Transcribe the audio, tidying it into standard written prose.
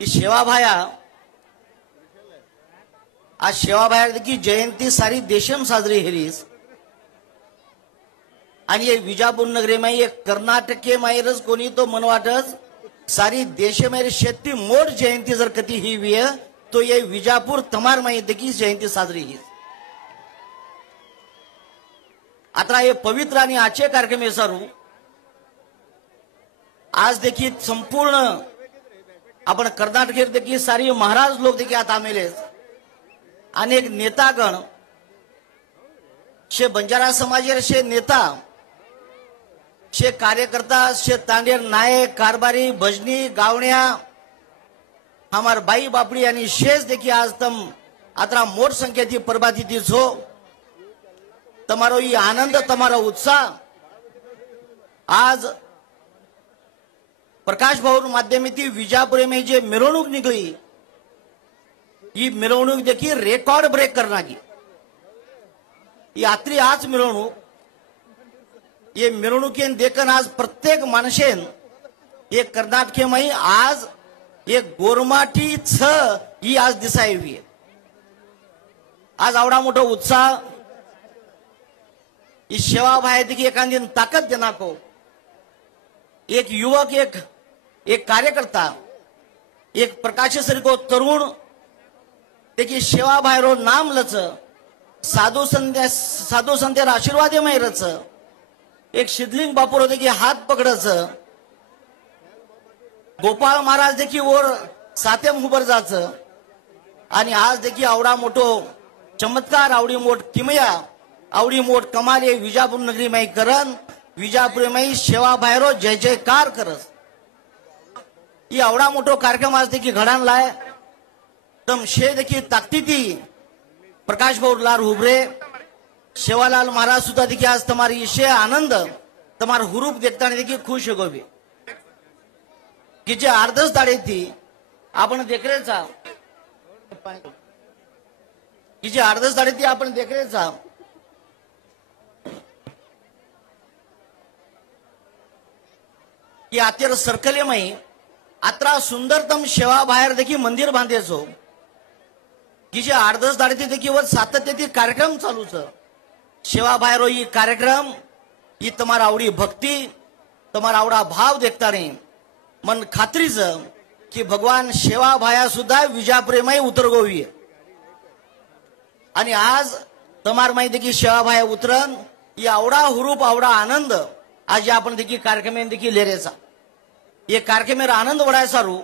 की शेवाभाया आज शेवाभाया की जयंती सारी देशम साजरी हेरीस आणि ये विजापूर नगरी में ये कर्नाटक के मायरस कोणी तो मन वाटस सारी देश में शेती मोड जयंती जर कती ही हुई है तो ये विजापूर तमार में देखी जयंती साजरी ही आता ये पवित्र आणि आजचे कार्यक्रम हे सारू आज देखील संपूर्ण आपण कर्नाटकेत देखील सारी महाराज लोक देखील आता आमेले अनेक नेतागण शे बंजारा समाजेर शे नेता शे कार्यकर्ता शे तांडेर नायक कारभारी भजनी गावण्या हमार बाई बापड़ी आणि शेष देखिए आज तम आता मोट संख्येची परबाती ती छो तमारो ये आनंद तमारो उत्साह आज प्रकाश भवन माध्यमेती विजापुर में जे मिरवणूक निकली ही मिरवणूक देखील रेकॉर्ड ब्रेक करणारी ही आत्री आज मिरवणूक ये मिरवणुकीन देखन आज प्रत्येक माणसेन ये कर्नाटकेमध्ये आज एक गोरमाटी छ ही आज दिसाय हुई आज आवडा मोठा उत्साह इस सेवा भाई देखिए एखादी ताकत देना को एक युवक एक कार्यकर्ता एक प्रकाश सर को तरुण देखिए सेवा भाई रो नाम लच साधु संतेर आशीर्वाद रच एक शिदलिंग बापूर देखिए हात पकडच गोपाळ महाराज देखिए वर सातेम उबर जाच आणि आज देखिए आवडा मोठो चमत्कार आवडी मोठ किमया आवडी मोठ कमाल ये विजापूर नगरी में करन विजापूर में सेवा भायरो जय जयकार करस ये आवडा मोठो कार्यक्रम आज देखिए घडान लाय तम शे देखिए ताकतीती प्रकाश भाऊ लाल हुबरे सेवालाल महाराज सुद्धा देखिए आज तुम्हारी इशे आनंद तुम्हार हुरूप देखता देखिए खुश हो गए कि जे अर्धस दाड़े थी आपण देख रहे सा कि जे अर्धस दाड़े थी आपण देख रहे सा कि आतेर सर्कले में अत्रा सुंदरतम सेवा बाहेर देखिए मंदिर बांधेचो कि जे अर्धस दाड़े थी देखिए वर सातत्यातील कार्यक्रम चालूच सेवा बाहेर ही कार्यक्रम ही तुम्हारा आवडी भक्ती तुम्हारा आवडा भाव देखता नहीं मन खात्रीच कि भगवान सेवा भाया सुद्धा विजापुरे में उतरगोवी आणि आज तमार माहिती देखील सेवा भाया उतरन ही आवडा हुरूप आवडा आनंद आज आपण देखील कार्यक्रम देखील लेरेचा ये कार्यक्रम आनंद वडाय सारू